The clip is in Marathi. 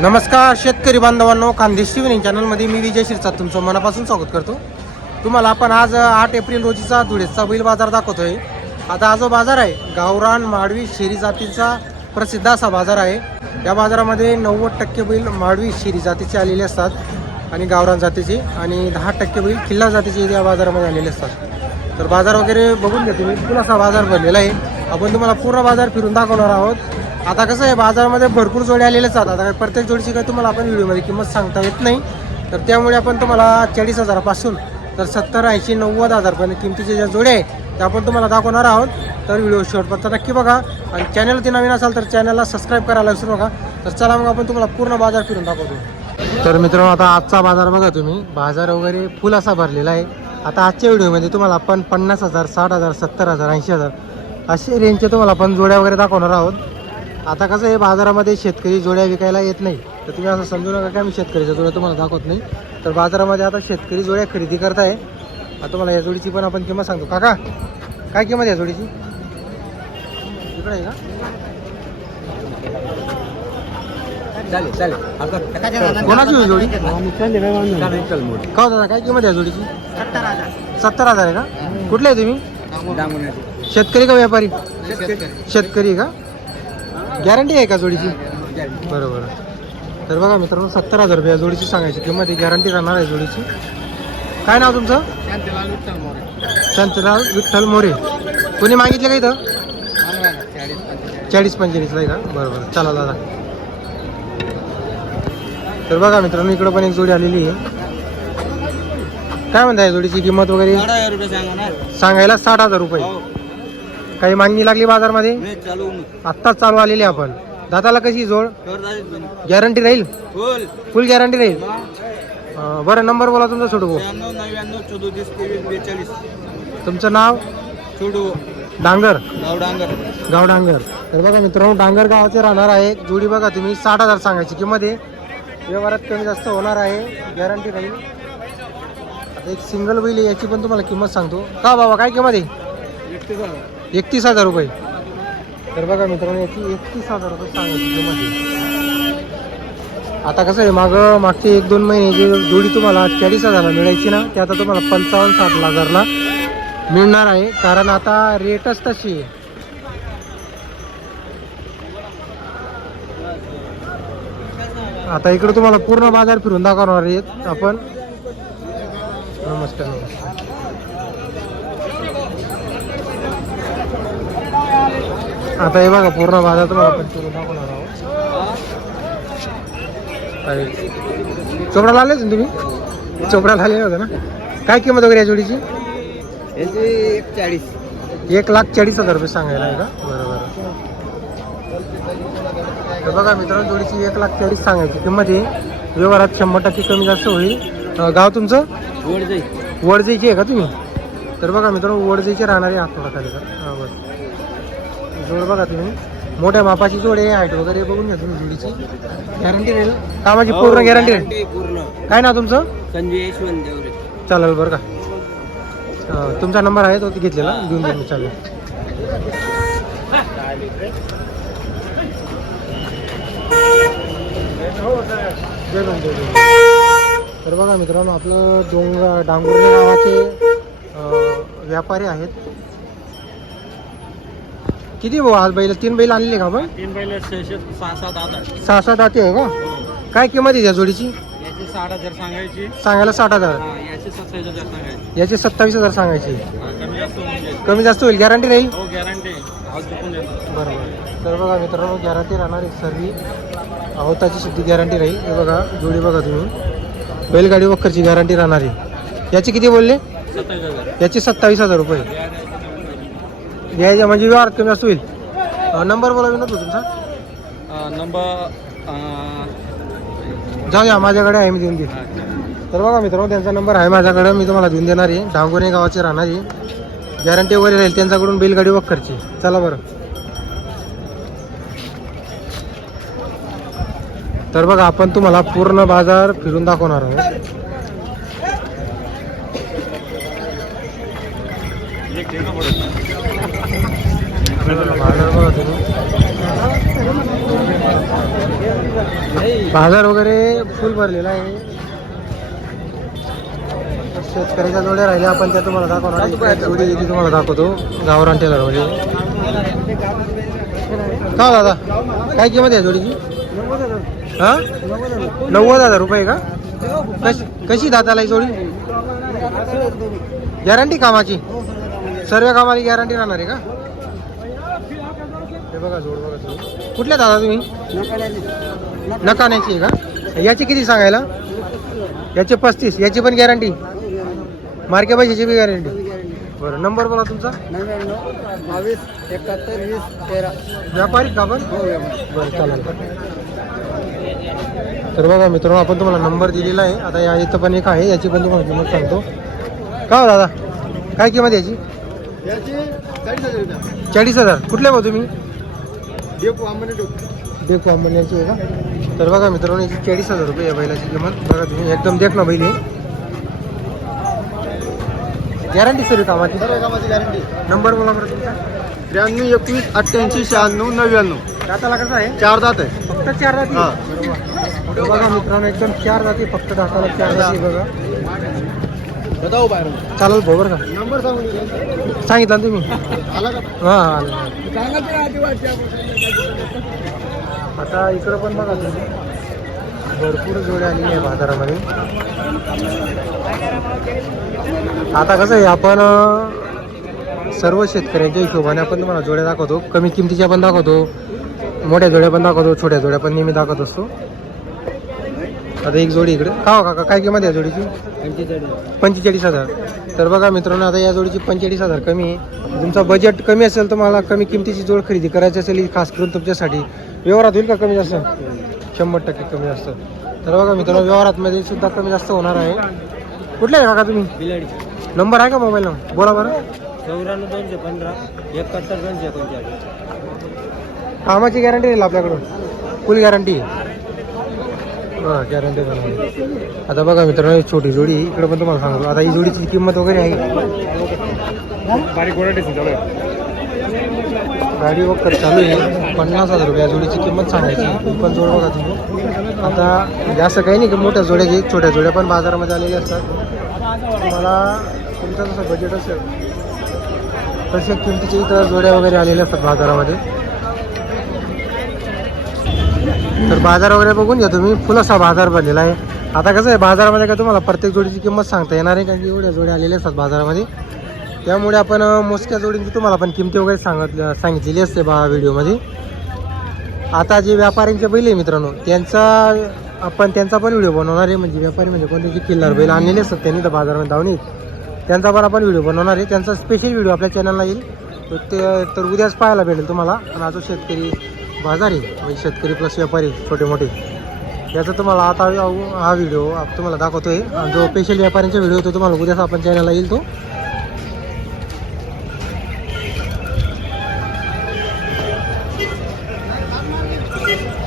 नमस्कार शेतकरी बांधवांनो खानदेश टिव्हिनिंग चॅनलमध्ये मी विजय शिरसाट तुमचं मनापासून स्वागत करतो. तुम्हाला आपण आज आठ एप्रिल रोजीचा धुळेचा बैल बाजार दाखवतोय. आता हा जो बाजार आहे गावरान माडवी शेरी जातीचा प्रसिद्ध असा बाजार आहे. या बाजारामध्ये नव्वद टक्के बैल माडवी शेरी जातीचे आलेले असतात आणि गावरान जातीचे आणि दहा टक्के बैल किल्ला जातीचे या बाजारामध्ये आलेले असतात. तर बाजार वगैरे बघून घेतो तुम्ही. पूर्ण असा बाजार भरलेला आहे. आपण तुम्हाला पूर्ण बाजार फिरून दाखवणार आहोत. आता कसं आहे बाजारामध्ये भरपूर जोडे आलेलेच आहेत. आता काय प्रत्येक जोडीची काही तुम्हाला आपण व्हिडिओमध्ये किंमत सांगता येत नाही. तर त्यामुळे आपण तुम्हाला चाळीस हजारापासून तर सत्तर ऐंशी नव्वद हजारपर्यंत किमतीचे ज्या जोडे आहे त्या आपण तुम्हाला दाखवणार आहोत. तर व्हिडिओ शेवटपर्यंत नक्की बघा. आणि चॅनल नवीन असाल तर चॅनलला सबस्क्राईब करायला विसरू नका. तर चला मग आपण तुम्हाला पूर्ण बाजार फिरून दाखवतो. तर मित्रांनो आता आजचा बाजार बघा तुम्ही. बाजार वगैरे फुल असा भरलेला आहे. आता आजच्या व्हिडिओमध्ये तुम्हाला आपण पन्नास हजार साठ हजार सत्तर हजार ऐंशी हजार असे रेंजचे तुम्हाला आपण जोड्या वगैरे दाखवणार आहोत. आता कसं आहे बाजारामध्ये शेतकरी जोड्या विकायला येत नाही. तर तुम्ही असं समजू नका की आम्ही शेतकऱ्याच्या जोड्या तुम्हाला दाखवत नाही. तर बाजारामध्ये आता शेतकरी जोड्या खरेदी करताय. आता तुम्हाला या जोडीची पण आपण किंमत सांगतो. काका काय किंमत आहे या जोडीची? इकडे आहे का? कोणाची जोडी? का हो दादा काय किंमत आहे या जोडीची? सत्तर हजार. आहे का? कुठले आहे तुम्ही? शेतकरी का व्यापारी? शेतकरी का? गॅरंटी आहे का जोडीची? बरोबर. तर बघा मित्रांनो सत्तर हजार रुपये जोडीची सांगायची किंमत ही गॅरंटी राहणार आहे जोडीची. काय नाव तुमचं? शांतलाल विठ्ठल मोरे. कोणी मागितलं का इथं? चाळीस पंचेचाळीसला आहे का? बरोबर. चला दादा. तर बघा मित्रांनो इकडं पण एक जोडी आलेली आहे. काय म्हणताय जोडीची किंमत वगैरे? सांगायला साठ हजार रुपये. काही मागणी लागली बाजारमध्ये? आत्ताच चालू आलेली आपण. दाताला कशी जोड? गॅरंटी राहील? फुल. गॅरंटी राहील? अं, बरं नंबर बोला तुमचा छोटू भाऊ. नव्याण्णव चौदतीस तेवीस बेचाळीस. तुमचं नाव? डांगर. गाव डांगर. गाव डांगर. तर बघा मित्रांनो डांगर गावाचे राहणार आहे. जोडी बघा तुम्ही साठ हजार सांगायची किंमत आहे. व्यवहारात कमी जास्त होणार आहे. गॅरंटी राहील. आता एक सिंगल बैल आहे याची पण तुम्हाला किंमत सांगतो. का बाबा काय किंमत आहे? एकतीस हजार रुपये. तर बघा मित्रांनो याची एकतीस हजार रुपये सांगायची आता कसं आहे मागं मागचे एक दोन महिने जी जोडी तुम्हाला अठ्ठावीस हजारला मिळायची ना ते आता तुम्हाला पंचावन्न साठ हजारला मिळणार आहे. कारण आता रेटच तशी आहे. आता इकडे तुम्हाला पूर्ण बाजार फिरून दाखवणार आहेत आपण. नमस्कार नमस्कार. आता हे बघा पूर्ण बाजार तुम्हाला आपण फिरून दाखवणार आहोत. अरे चोपडाला आलेच ना तुम्ही? चोपडाला आले होते ना? काय किंमत वगैरे या जोडीची? एक चाळीस. एक लाख चाळीस हजार रुपये सांगायला आहे का? बरोबर. तर बघा मित्रांनो जोडीची एक लाख चाळीस सांगायची किंमत आहे. व्यवहारात शंभर टक्के कमी जास्त होईल. गाव तुमचं? वर जाईल वडजेची आहे का तुम्ही? तर बघा मित्रांनो वडजेचे राहणारे आठवडा खाली. का बरं. जोड बघा तुम्ही. मोठ्या मापाची जोड आहे हाईट वगैरे बघून घ्या तुम्ही जोडीची. गॅरंटी राहील. कामाची पूर्ण गॅरंटी राहील. पूर्ण. काय ना तुमचं? संजय यशवंत देवरे. चालेल बरं का. तुमचा नंबर आहे तो घेतलेला. देईन मी चालेल. तर बघा मित्रांनो आपलं डोंगर डांगुर्ली गावाचे अं, व्यापारी आहेत. किती भाऊ आज बैल? तीन बैल आणले का आपण? तीन पहिले सहा सात आठ सहा सात आते. आहे का? काय किंमत आहे त्या जोडीची? याचे साठ हजार सांगायची. सांगायला साठ हजार. हा, याचे सत्तावीस हजार सांगायचे. याचे सत्तावीस हजार सांगायचे. हा, कमी जास्त होऊन जाईल. कमी जास्त होईल. गॅरंटी राहील? हो गॅरंटी आज चुकून देतो बरोबर. तर बघा मित्रांनो गॅरंटी राहणार आहे सर्व. अवताची सुद्धा गॅरंटी राहील. हे बघा जोडी बघा तुम्ही. बैलगाडी वखरची गॅरंटी राहणार आहे. याची किती बोलले? सत्तावीस हजार. याची सत्तावीस हजार रुपये. घ्यायच्या म्हणजे व्यवहार कमी जास्त होईल. नंबर बोला विनोद तुमचा? नंबर जाऊ द्या माझ्याकडे आहे मी देऊन देईन तर बघा मित्रांनो त्यांचा नंबर आहे माझ्याकडे मी तुम्हाला देऊन देणार आहे. डांगोरे गावाचे राहणार. आहे गॅरंटी वगैरे राहील त्यांच्याकडून बैलगाडी वखरची चला बरं. तर बघा आपण तुम्हाला पूर्ण बाजार फिरून दाखवणार आहोत. बाजार बाजार वगैरे फुल भरलेला आहे. शेतकऱ्याच्या जोड्या राहिल्या आपण त्या तुम्हाला दाखवणार जोडी तुम्हाला दाखवतो गावरान टेलर म्हणजे का हो दादा? काय किंमत आहे जोडीची? हा? नव्वद हजार रुपये का? कशी कशी दाताला जोडी? गॅरंटी कामाची? सर्व कामाची गॅरंटी राहणार आहे का? हे बघा जोड बघा जोड. कुठल्या दादा तुम्ही? नकाण्याची आहे का? याची किती सांगायला? याचे पस्तीस याची पण गॅरंटी मार्के पैशाची बी गॅरंटी बरं नंबर बोला तुमचा. नव्याण्णव बावीस एकाहत्तर वीस तेरा व्यापारी का पण बरं चालेल तर बघा मित्रांनो आपण तुम्हाला नंबर दिलेला आहे. आता या इथं पण एक आहे याची पण तुम्हाला किंमत सांगतो. का हो दादा? काय किंमत याची? चाळीस हजार रुपये चाळीस हजार. कुठले भाऊ तुम्ही? देखो अंबण्याची आहे का? तर बघा मित्रांनो याची चाळीस हजार रुपये आहे बैलाची किंमत. बघा तुम्ही एकदम देख ना बैल गॅरंटी सर कामाची? गॅरंटी नंबर बोला बरं तुमचा. त्र्याण्णव एकवीस अठ्ठ्याऐंशी शहाण्णव नव्याण्णव. दाताला कसं आहे? चार दात आहे. फक्त चार. तर बघा मित्रांनो एकदम चार जाती फक्त दाताला चार जाती बघा. बताओ बाहेर. चालेल भाऊ बरं का. नंबर सांगून. सांगितलं ना तुम्ही? आला का? हा हा आलं. आता इकडं पण बघा तुम्ही. भरपूर जोड्या आलेल्या आहे बाजारामध्ये. आता कसं आहे आपण अं, सर्व शेतकऱ्यांच्या हिशोबाने आपण तुम्हाला जोड्या दाखवतो. कमी किमतीच्या पण दाखवतो. मोठ्या जोड्या पण दाखवतो छोट्या जोड्या पण नेहमी दाखवत असतो. आता एक जोडी इकडे. का हो काका काय किंमत या जोडीची? पंचेचाळीस हजार. तर बघा मित्रांनो आता या जोडीची पंचेचाळीस हजार कमी आहे. तुमचा बजेट कमी असेल तर मला कमी किमतीची जोड खरेदी करायची असेल खास करून तुमच्यासाठी. व्यवहारात होईल का कमी जास्त? शंभर टक्के कमी जास्त. तर बघा मित्रांनो व्यवहारातमध्ये सुद्धा कमी जास्त होणार आहे. कुठले आहे काका तुम्ही? नंबर आहे का मोबाईल नंबर? बोला बरं. चौऱ्याण्णव दोनशे पंधरा एकाहत्तर दोनशे एकोणचाळीस कामाची गॅरंटी राहील आपल्याकडून. फुल गॅरंटी हां गॅरंटी आता बघा मित्रांनो ही छोटी जोडी आहे. इकडे पण तुम्हाला सांगतो. आता ही जोडीची किंमत वगैरे आहे. बारीक गाडी वगैरे चालू आहे. पन्नास हजार रुपये या जोडीची किंमत सांगायची ही पण जोड बघा तुम्ही. आता असं काही नाही की मोठ्या जोड्याची छोट्या जोड्या पण बाजारामध्ये आलेल्या असतात. तुम्हाला तुमचं जसं बजेट असेल तसे किमतीचे इथं जोड्या वगैरे आलेल्या असतात बाजारामध्ये. तर बाजार वगैरे बघून घ्या तुम्ही. फुल असा बाजार बनलेला आहे. आता कसं आहे बाजारामध्ये काय तुम्हाला प्रत्येक जोडीची किंमत सांगता येणार आहे कारण की एवढ्या जोड्या आलेल्या असतात बाजारामध्ये. त्यामुळे आपण मोजक्या जोडींची तुम्हाला पण किमती वगैरे सांगत सांगितलेली असते बा व्हिडिओमध्ये. आता जे व्यापाऱ्यांचे बैल आहे मित्रांनो त्यांचा आपण त्यांचा पण व्हिडिओ बनवणार आहे. म्हणजे व्यापारी म्हणजे कोणते जे किल्लार बैल आणलेले असतात त्यांनी तर बाजारामध्ये धावणे त्यांचा पण आपण व्हिडिओ बनवणार आहे. त्यांचा स्पेशल व्हिडिओ आपल्या चॅनलला येईल. तर ते तर उद्याच पाहायला भेटेल तुम्हाला. आणि आजो जो शेतकरी बाजार आहे म्हणजे शेतकरी प्लस व्यापारी छोटे मोठे याचा तुम्हाला आता हा व्हिडिओ तुम्हाला दाखवतोय. आणि जो स्पेशल व्यापाऱ्यांचा व्हिडिओ तो तुम्हाला उद्याच आपण चॅनलला येईल तो.